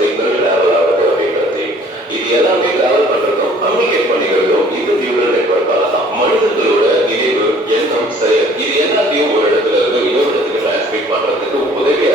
Signal travel ஆகுது அப்படின்றது. இது எல்லாமே டிராவல் பண்றதும் கம்யூனிகேட் பண்ணிக்கிறதும் இந்த நியூரல் நெட்வொர்க்கால தான். மனிதர்களோட நினைவு, எண்ணம், செயல் இது எல்லாத்தையும் ஒரு இடத்துல இருந்து இன்னொரு இடத்துக்கு டிரான்ஸ்மிட் பண்றதுக்கு உதவியா